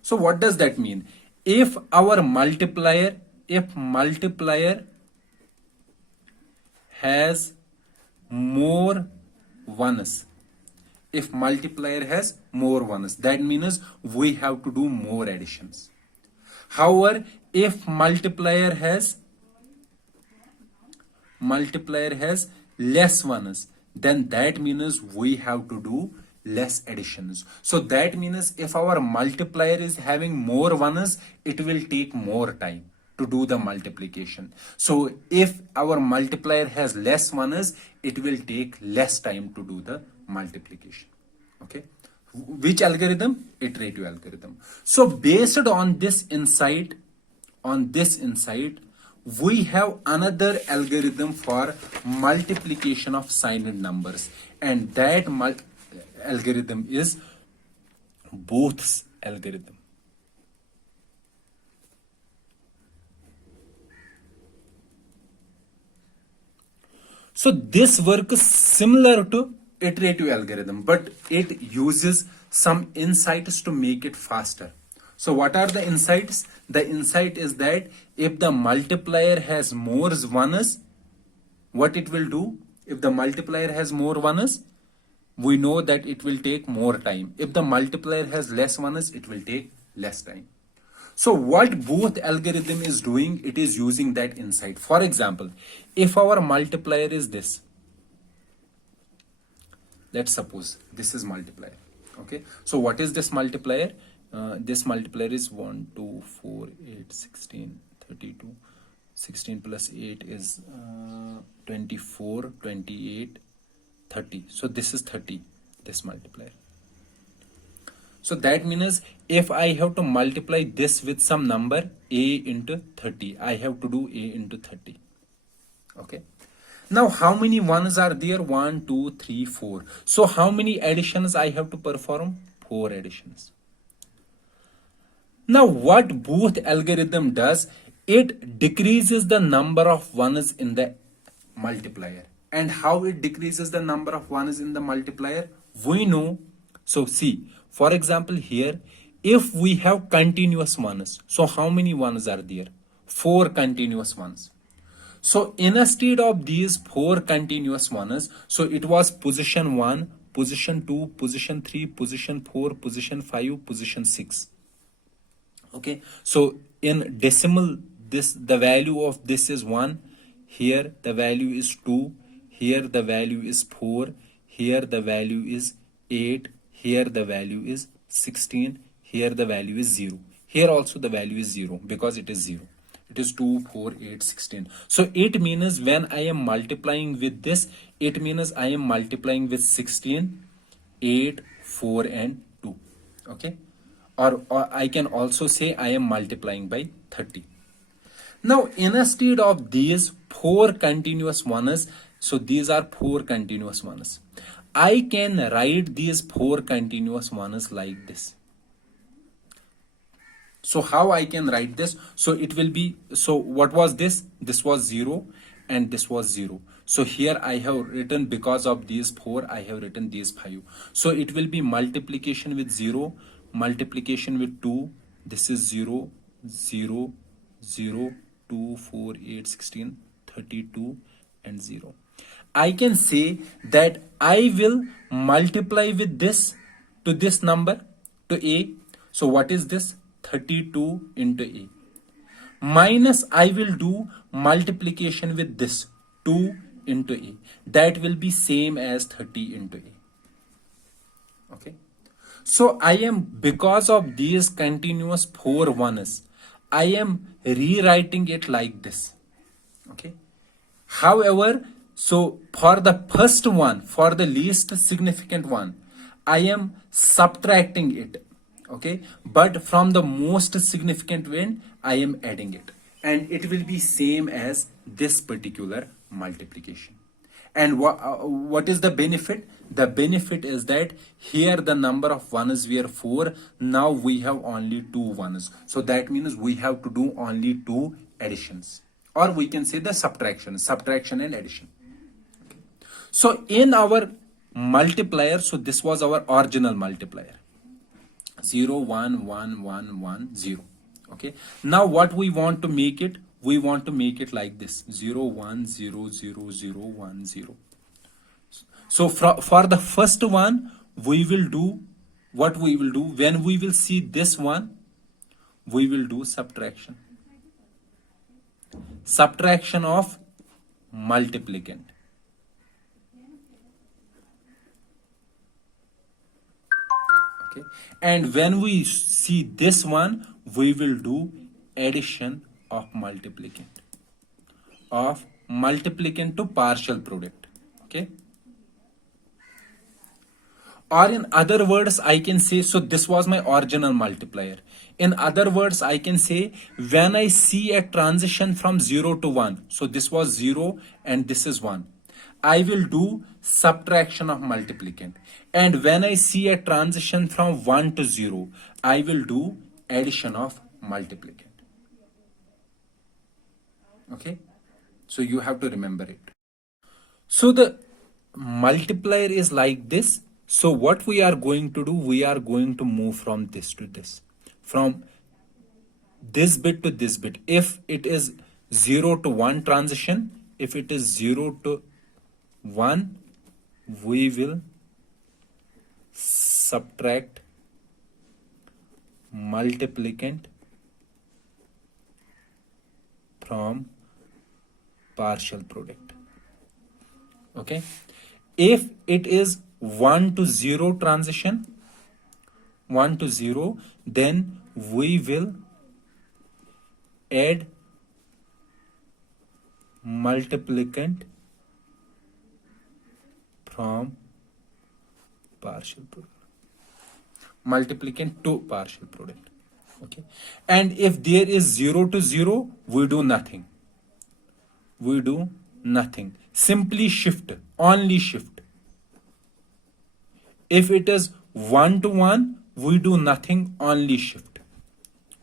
So what does that mean? If our multiplier, has more ones, that means we have to do more additions. However, if multiplier has less ones, then that means we have to do less additions. So that means if our multiplier is having more ones, it will take more time to do the multiplication. So if our multiplier has less ones, it will take less time to do the multiplication. Okay, which algorithm? Iterative algorithm. So based on this insight, we have another algorithm for multiplication of signed numbers, and that algorithm is Booth's algorithm. So this works similar to iterative algorithm, but it uses some insights to make it faster. So what are the insights? The insight is that if the multiplier has more ones, what it will do? If the multiplier has more ones, we know that it will take more time. If the multiplier has less ones, it will take less time. So what Booth algorithm is doing, it is using that insight. For example, if our multiplier is this, let's suppose this is multiplier. Okay, so what is this multiplier? This multiplier is 1, 2, 4, 8, 16, 32. 16 plus 8 is 24, 28, 30. So this is 30, this multiplier. So that means if I have to multiply this with some number a into 30, I have to do a into 30. Okay. Now how many ones are there? 1, 2, 3, 4. So how many additions I have to perform? 4 additions. Now what Booth algorithm does, it decreases the number of ones in the multiplier. And how it decreases the number of ones in the multiplier? We know. So see, for example here, if we have continuous ones, so how many ones are there? 4 continuous ones. So instead of these 4 continuous ones, so it was position 1, position 2, position 3, position 4, position 5, position 6. Okay, so in decimal, the value of this is 1, here the value is 2, here the value is 4, here the value is 8, here the value is 16, here the value is 0. Here also the value is 0 because it is 0. It is 2, 4, 8, 16. So it means when I am multiplying with this, it means I am multiplying with 16, 8, 4 and 2. Okay. Or I can also say I am multiplying by 30. Now instead of these 4 continuous ones, so these are 4 continuous ones, I can write these 4 continuous ones like this. So how I can write this? So it will be, so what was this? This was 0 and this was 0. So here I have written, because of these 4, I have written these 5. So it will be multiplication with 0, multiplication with 2. This is 0, 0, 0, 2, 4, 8, 16, 32 and 0. I can say that I will multiply with this to this number, to a. So what is this? 32 into a. Minus I will do multiplication with this, 2 into a. That will be same as 30 into a. Okay. So I am, because of these continuous 4 ones, I am rewriting it like this. Okay. However, So for the first one, for the least significant one, I am subtracting it. Okay, but from the most significant one, I am adding it, and it will be same as this particular multiplication. And what is the benefit? The benefit is that here the number of ones were 4. Now we have only 2 ones. So that means we have to do only 2 additions. Or we can say the subtraction and addition. So in our multiplier, so this was our original multiplier. 0, 1, 1, 1, 1, 0. Okay. Now what we want to make it? We want to make it like this: 0, 1, 0, 0, 0, 1, 0. So for the first one, we will do what we will do. When we will see this one, we will do subtraction. Subtraction of multiplicand. Okay. And when we see this one, we will do addition of multiplicand to partial product. Okay. Or in other words, I can say, so this was my original multiplier. In other words, I can say when I see a transition from 0 to 1, so this was 0 and this is 1, I will do subtraction of multiplicand. And when I see a transition from 1 to 0, I will do addition of multiplicand. Okay, so you have to remember it. So the multiplier is like this. So what we are going to do, we are going to move from this to this, from this bit to this bit. If it is 0 to 1 transition, if it is 0 to 1, we will subtract multiplicand from partial product. Okay. If it is 1 to 0 transition, 1 to 0, then we will add multiplicand from partial product. Multiplicand to partial product. Okay. And if there is 0 to 0, we do nothing. We do nothing. Simply shift, only shift. If it is 1 to 1, we do nothing, only shift.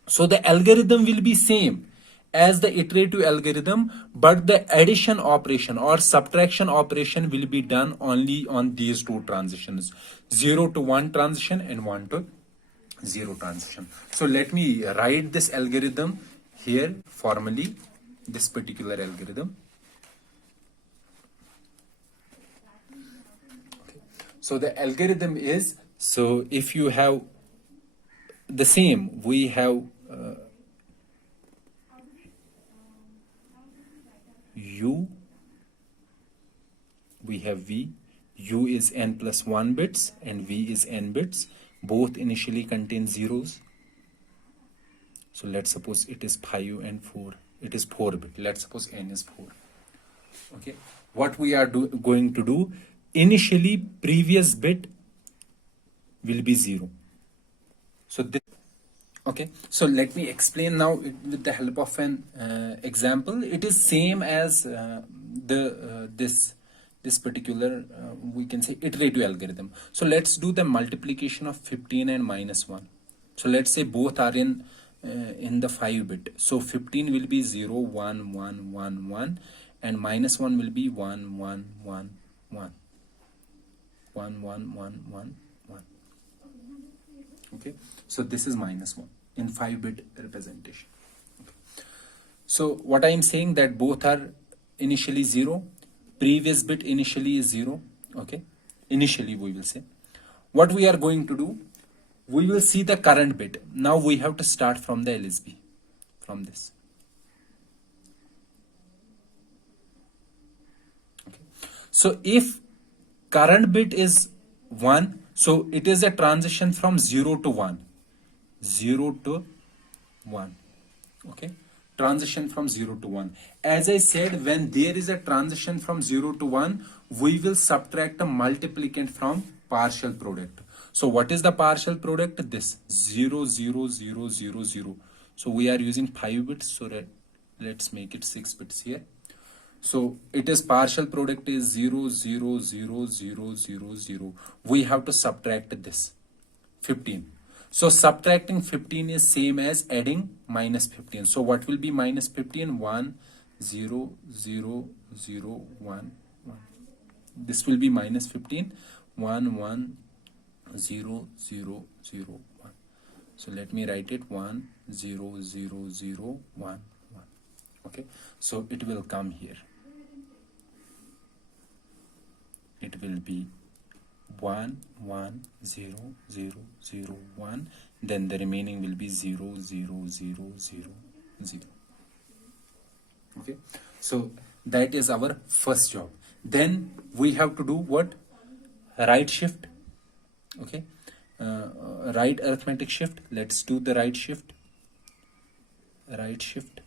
So the algorithm will be same as the iterative algorithm, but the addition operation or subtraction operation will be done only on these 2 transitions: 0 to 1 transition and 1 to 0 transition. So let me write this algorithm here formally, this particular algorithm. Okay. So the algorithm is, so if you have the same, we have U, we have V. U is n plus 1 bits and V is n bits. Both initially contain zeros. So let's suppose it is 5 and 4. It is 4 bit. Let's suppose n is 4. Okay. What we are going to do, initially previous bit will be 0. So this, okay. So let me explain now with the help of an example. It is same as this particular we can say iterative algorithm. So let's do the multiplication of 15 and minus 1. So let's say both are in the 5 bit. So 15 will be 0, 1, 1, 1, 1, and minus 1 will be 1, 1, 1, 1, 1, 1, 1, 1, 1. Okay. So this is minus 1 in 5-bit representation. Okay. So what I am saying that both are initially 0. Previous bit initially is 0. Okay. Initially we will say. What we are going to do, we will see the current bit. Now we have to start from the LSB, from this. Okay. So if current bit is 1, so it is a transition from 0 to 1. 0 to 1. Okay. transition from 0 to 1. As I said, when there is a transition from 0 to 1, we will subtract a multiplicand from partial product. So what is the partial product? This 0, 0, 0, 0, 0. So we are using 5 bits, so let's make it 6 bits here. So it is partial product is 0, 0, 0, 0, 0, 0. We have to subtract this 15. So subtracting 15 is same as adding minus 15. So what will be minus 15? 1, 0, 0, 0, 1, 1. This will be minus 15. 1, 1, 0, 0, 0, 1. So let me write it 1, 0, 0, 0, 1, 1. Okay. So it will come here. It will be 1, 1, 0, 0, 0, 1. Then the remaining will be 0, 0, 0, 0, 0. Okay. So that is our first job. Then we have to do what? Right shift. Okay. Right arithmetic shift. Let's do the right shift. Right shift.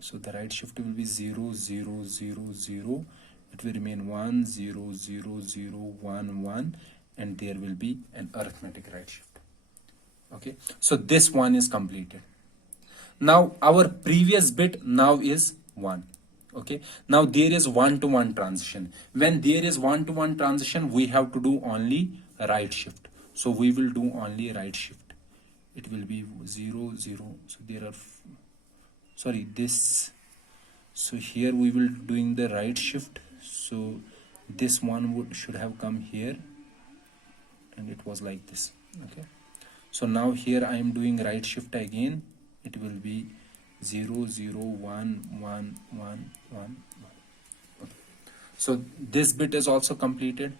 So the right shift will be 0, 0, 0, 0. It will remain 1, 0, 0, 0, 1, 1. And there will be an arithmetic right shift. Okay. So this one is completed. Now our previous bit now is 1. Okay. Now there is 1 to 1 transition. When there is 1 to 1 transition, we have to do only right shift. So we will do only right shift. It will be 0, 0. So there are... Sorry, this. So here we will doing the right shift. So this one should have come here, and it was like this. Okay. So now here I am doing right shift again. It will be 0, 0, 1, 1, 1, 1, 1. Okay. So this bit is also completed.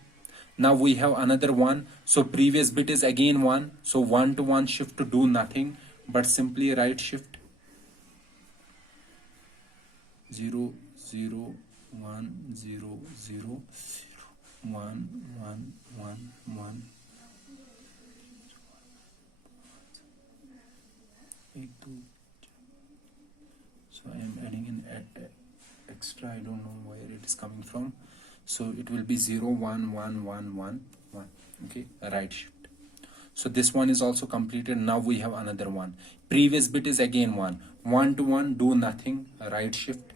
Now we have another one. So previous bit is again 1. So 1 to 1 shift to do nothing but simply right shift. 0, 0, 1, 0, 0, 1, 1, 1, 1. 8, 2. So I am adding in extra. I don't know where it is coming from. So it will be 0, 1, 1, 1, 1, 1. Okay, a right shift. So this one is also completed. Now we have another one. Previous bit is again 1. 1 to 1, do nothing. A right shift.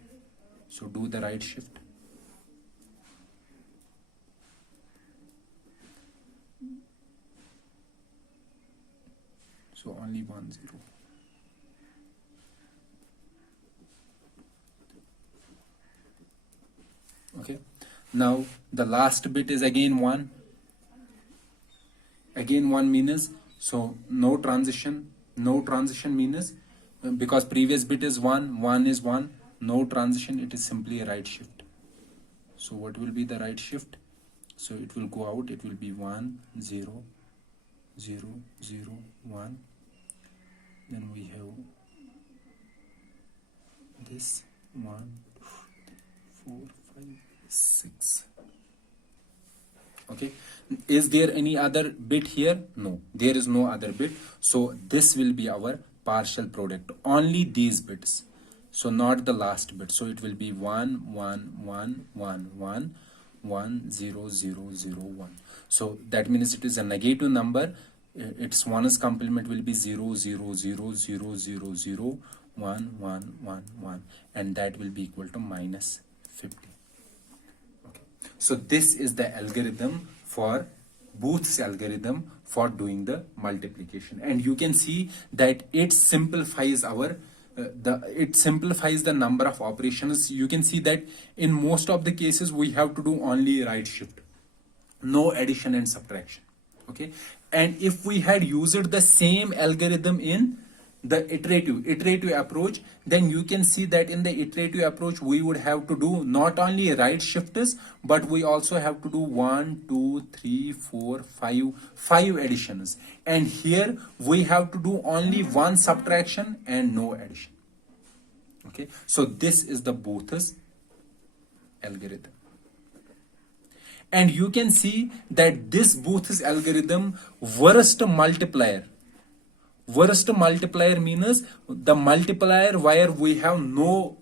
So do the right shift. So only 1, 0. Okay. Now the last bit is again 1. Again 1 means, so no transition. No transition means because previous bit is 1, 1 is 1. No transition, it is simply a right shift. So what will be the right shift? So it will go out, it will be 1, 0, 0, 0, 1. Then we have this 1, 2, 3, 4, 5, 6. Okay. Is there any other bit here? No, there is no other bit. So this will be our partial product. Only these bits. So not the last bit. So it will be 1, 1, 1, 1, 1, 1, 0, 0, 0, 1. So that means it is a negative number. Its one's complement will be 0, 0, 0, 0, 0, 0, 1, 1, 1, 1. And that will be equal to minus 50. Okay. So this is the algorithm for Booth's algorithm for doing the multiplication. And you can see that it simplifies our it simplifies the number of operations. You can see that in most of the cases we have to do only right shift, no addition and subtraction. Okay. And if we had used the same algorithm in the iterative approach, then you can see that in the iterative approach we would have to do not only right shifts, but we also have to do 1, 2, 3, 4, 5 additions. And here we have to do only one subtraction and no addition. Okay, so this is the Booth's algorithm. And you can see that this Booth's algorithm worst multiplier means the multiplier where we have no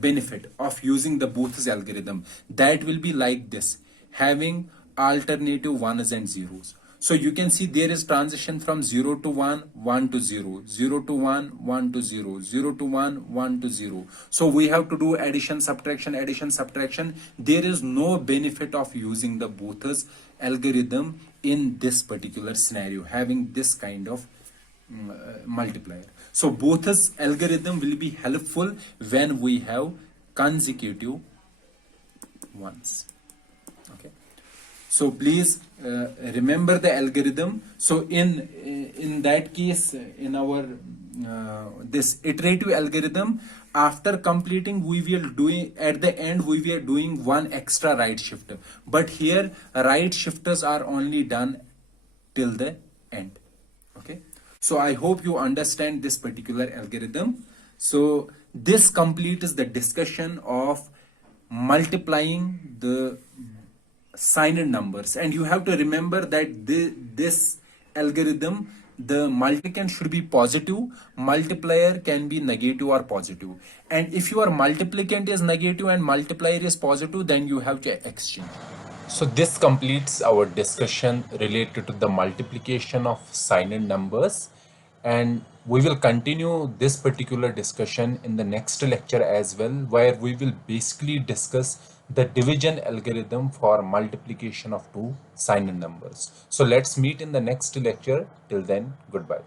benefit of using the Booth's algorithm. That will be like this, having alternative ones and zeros. So you can see there is transition from 0 to 1, 1 to 0, 0 to 1, 1 to 0, 0 to 1, 1 to 0. So we have to do addition, subtraction, addition, subtraction. There is no benefit of using the Booth's algorithm in this particular scenario, having this kind of multiplier. So Booth's algorithm will be helpful when we have consecutive ones. Okay. So please remember the algorithm. So in that case, in our this iterative algorithm, after completing, we will doing at the end we were doing one extra right shifter. But here right shifters are only done till the end. Okay. So I hope you understand this particular algorithm. So this completes the discussion of multiplying the signed numbers. And you have to remember that this algorithm, the multiplicand should be positive, multiplier can be negative or positive. And if your multiplicand is negative and multiplier is positive, then you have to exchange. So this completes our discussion related to the multiplication of signed numbers, and we will continue this particular discussion in the next lecture as well, where we will basically discuss the division algorithm for multiplication of two signed numbers. So let's meet in the next lecture. Till then, goodbye.